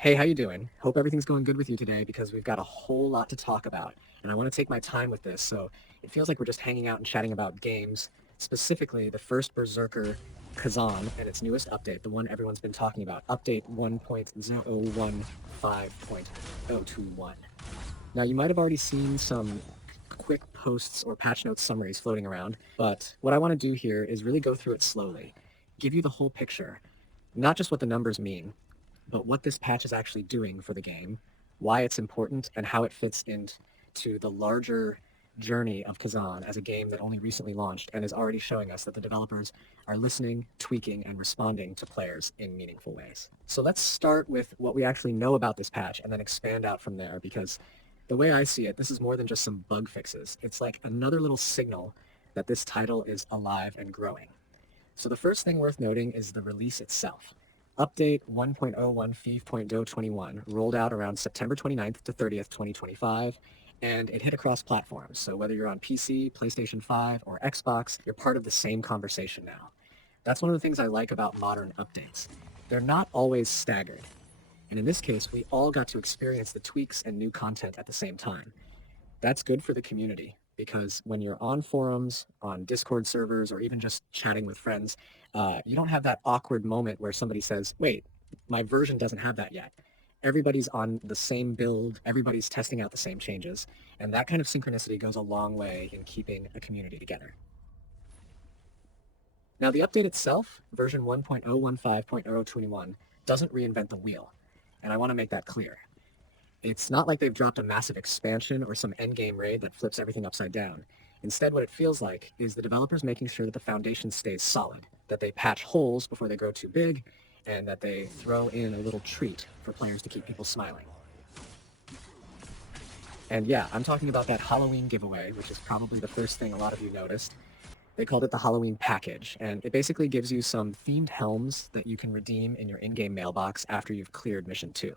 Hey, how you doing? Hope everything's going good with you today because we've got a whole lot to talk about, and I want to take my time with this, so it feels like we're just hanging out and chatting about games, specifically the First Berserker Khazan and its newest update, the one everyone's been talking about, update 1.015.021. Now, you might have already seen some quick posts or patch notes summaries floating around, but what I want to do here is really go through it slowly, give you the whole picture, not just what the numbers mean, but what this patch is actually doing for the game, why it's important, and how it fits into the larger journey of Khazan as a game that only recently launched and is already showing us that the developers are listening, tweaking, and responding to players in meaningful ways. So let's start with what we actually know about this patch and then expand out from there, because the way I see it, this is more than just some bug fixes. It's like another little signal that this title is alive and growing. So the first thing worth noting is the release itself. Update 1.01 rolled out around September 29th to 30th, 2025, and it hit across platforms. So whether you're on PC, PlayStation 5, or Xbox, you're part of the same conversation now. That's one of the things I like about modern updates. They're not always staggered. And in this case, we all got to experience the tweaks and new content at the same time. That's good for the community because when you're on forums, on Discord servers, or even just chatting with friends, you don't have that awkward moment where somebody says, wait, my version doesn't have that yet. Everybody's on the same build, everybody's testing out the same changes, and that kind of synchronicity goes a long way in keeping a community together. Now, the update itself, version 1.015.021, doesn't reinvent the wheel, and I want to make that clear. It's not like they've dropped a massive expansion or some endgame raid that flips everything upside down. Instead, what it feels like is the developers making sure that the foundation stays solid, that they patch holes before they grow too big, and that they throw in a little treat for players to keep people smiling. And yeah, I'm talking about that Halloween giveaway, which is probably the first thing a lot of you noticed. They called it the Halloween package, and it basically gives you some themed helms that you can redeem in your in-game mailbox after you've cleared Mission 2.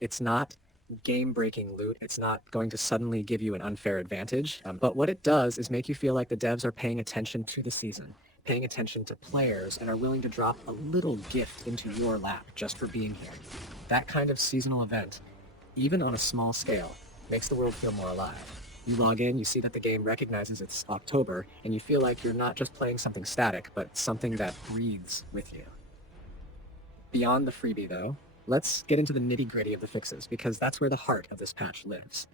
It's not game-breaking loot. It's not going to suddenly give you an unfair advantage, but what it does is make you feel like the devs are paying attention to the season, paying attention to players, and are willing to drop a little gift into your lap just for being here. That kind of seasonal event, even on a small scale, makes the world feel more alive. You log in, you see that the game recognizes it's October, and you feel like you're not just playing something static, but something that breathes with you. Beyond the freebie, though, let's get into the nitty-gritty of the fixes, because that's where the heart of this patch lives.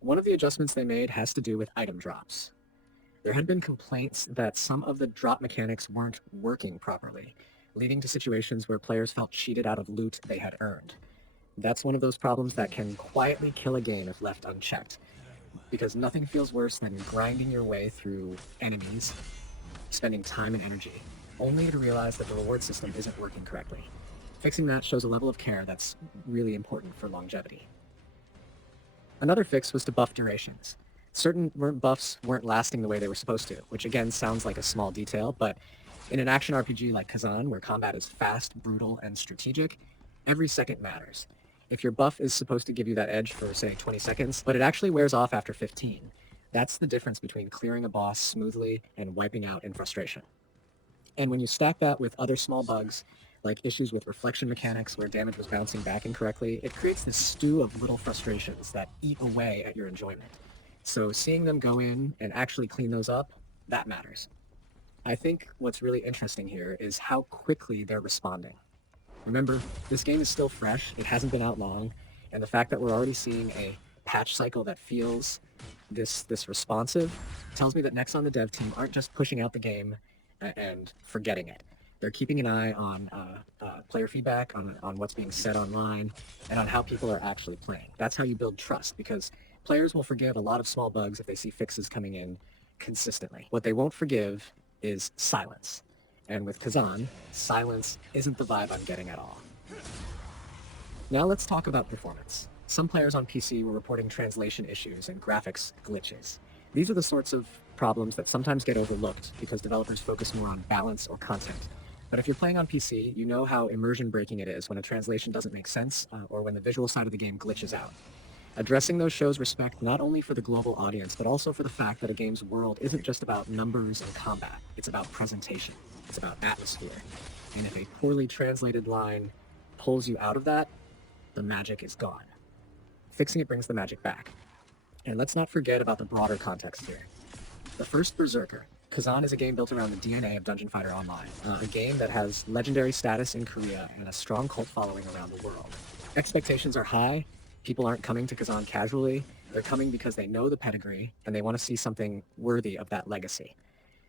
One of the adjustments they made has to do with item drops. There had been complaints that some of the drop mechanics weren't working properly, leading to situations where players felt cheated out of loot they had earned. That's one of those problems that can quietly kill a game if left unchecked, because nothing feels worse than grinding your way through enemies, spending time and energy, only to realize that the reward system isn't working correctly. Fixing that shows a level of care that's really important for longevity. Another fix was to buff durations. Certain buffs weren't lasting the way they were supposed to, which again sounds like a small detail, but in an action RPG like Khazan, where combat is fast, brutal, and strategic, every second matters. If your buff is supposed to give you that edge for, say, 20 seconds, but it actually wears off after 15, that's the difference between clearing a boss smoothly and wiping out in frustration. And when you stack that with other small bugs, like issues with reflection mechanics where damage was bouncing back incorrectly, it creates this stew of little frustrations that eat away at your enjoyment. So seeing them go in and actually clean those up, that matters. I think what's really interesting here is how quickly they're responding. Remember, this game is still fresh, it hasn't been out long, and the fact that we're already seeing a patch cycle that feels this responsive tells me that next on the dev team aren't just pushing out the game and forgetting it. They're keeping an eye on player feedback, on what's being said online, and on how people are actually playing. That's how you build trust, because players will forgive a lot of small bugs if they see fixes coming in consistently. What they won't forgive is silence. And with Khazan, silence isn't the vibe I'm getting at all. Now let's talk about performance. Some players on PC were reporting translation issues and graphics glitches. These are the sorts of problems that sometimes get overlooked because developers focus more on balance or content. But if you're playing on PC, you know how immersion breaking it is when a translation doesn't make sense or when the visual side of the game glitches out. Addressing those shows respect not only for the global audience, but also for the fact that a game's world isn't just about numbers and combat. It's about presentation. It's about atmosphere. And if a poorly translated line pulls you out of that, the magic is gone. Fixing it brings the magic back. And let's not forget about the broader context here. The First Berserker. Khazan is a game built around the DNA of Dungeon Fighter Online, a game that has legendary status in Korea and a strong cult following around the world. Expectations are high. People aren't coming to Khazan casually. They're coming because they know the pedigree and they want to see something worthy of that legacy.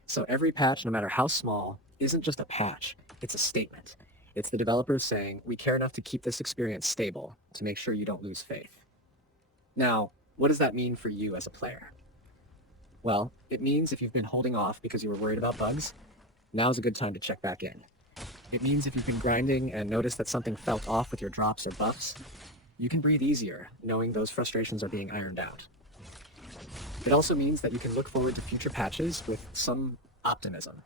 So every patch, no matter how small, isn't just a patch, it's a statement. It's the developers saying, we care enough to keep this experience stable, to make sure you don't lose faith. Now, what does that mean for you as a player? Well, it means if you've been holding off because you were worried about bugs, now's a good time to check back in. It means if you've been grinding and noticed that something felt off with your drops or buffs, you can breathe easier knowing those frustrations are being ironed out. It also means that you can look forward to future patches with some optimism.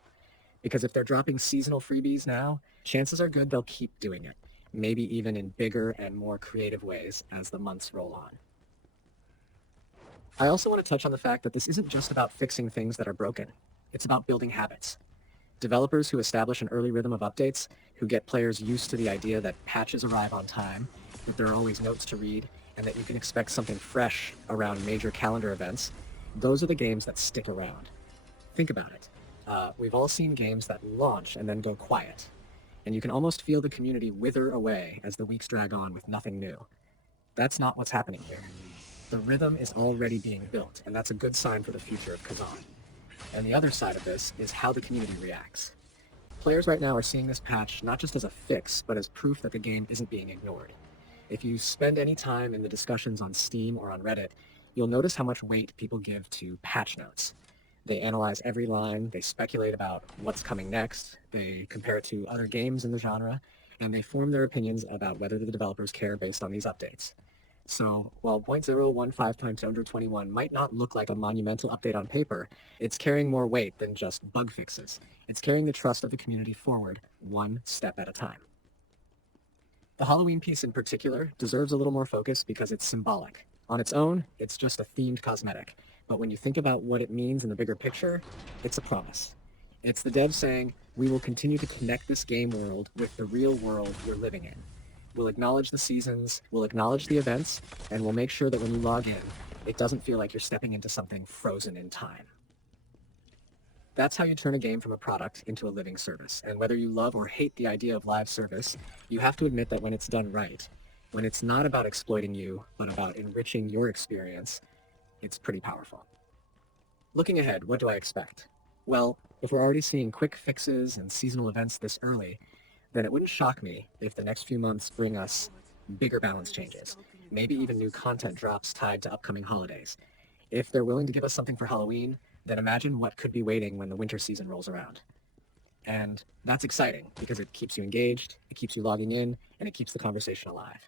Because if they're dropping seasonal freebies now, chances are good they'll keep doing it, maybe even in bigger and more creative ways as the months roll on. I also want to touch on the fact that this isn't just about fixing things that are broken. It's about building habits. Developers who establish an early rhythm of updates, who get players used to the idea that patches arrive on time, that there are always notes to read, and that you can expect something fresh around major calendar events, those are the games that stick around. Think about it. We've all seen games that launch and then go quiet, and you can almost feel the community wither away as the weeks drag on with nothing new. That's not what's happening here. The rhythm is already being built, and that's a good sign for the future of Khazan. And the other side of this is how the community reacts. Players right now are seeing this patch not just as a fix, but as proof that the game isn't being ignored. If you spend any time in the discussions on Steam or on Reddit, you'll notice how much weight people give to patch notes. They analyze every line, they speculate about what's coming next, they compare it to other games in the genre, and they form their opinions about whether the developers care based on these updates. So, while 0.015 times 221 might not look like a monumental update on paper, it's carrying more weight than just bug fixes. It's carrying the trust of the community forward, one step at a time. The Halloween piece in particular deserves a little more focus because it's symbolic. On its own, it's just a themed cosmetic. But when you think about what it means in the bigger picture, it's a promise. It's the devs saying, we will continue to connect this game world with the real world you're living in. We'll acknowledge the seasons, we'll acknowledge the events, and we'll make sure that when you log in, it doesn't feel like you're stepping into something frozen in time. That's how you turn a game from a product into a living service. And whether you love or hate the idea of live service, you have to admit that when it's done right, when it's not about exploiting you, but about enriching your experience, it's pretty powerful. Looking ahead, what do I expect? Well, if we're already seeing quick fixes and seasonal events this early, then it wouldn't shock me if the next few months bring us bigger balance changes, maybe even new content drops tied to upcoming holidays. If they're willing to give us something for Halloween, then imagine what could be waiting when the winter season rolls around. And that's exciting because it keeps you engaged, it keeps you logging in, and it keeps the conversation alive.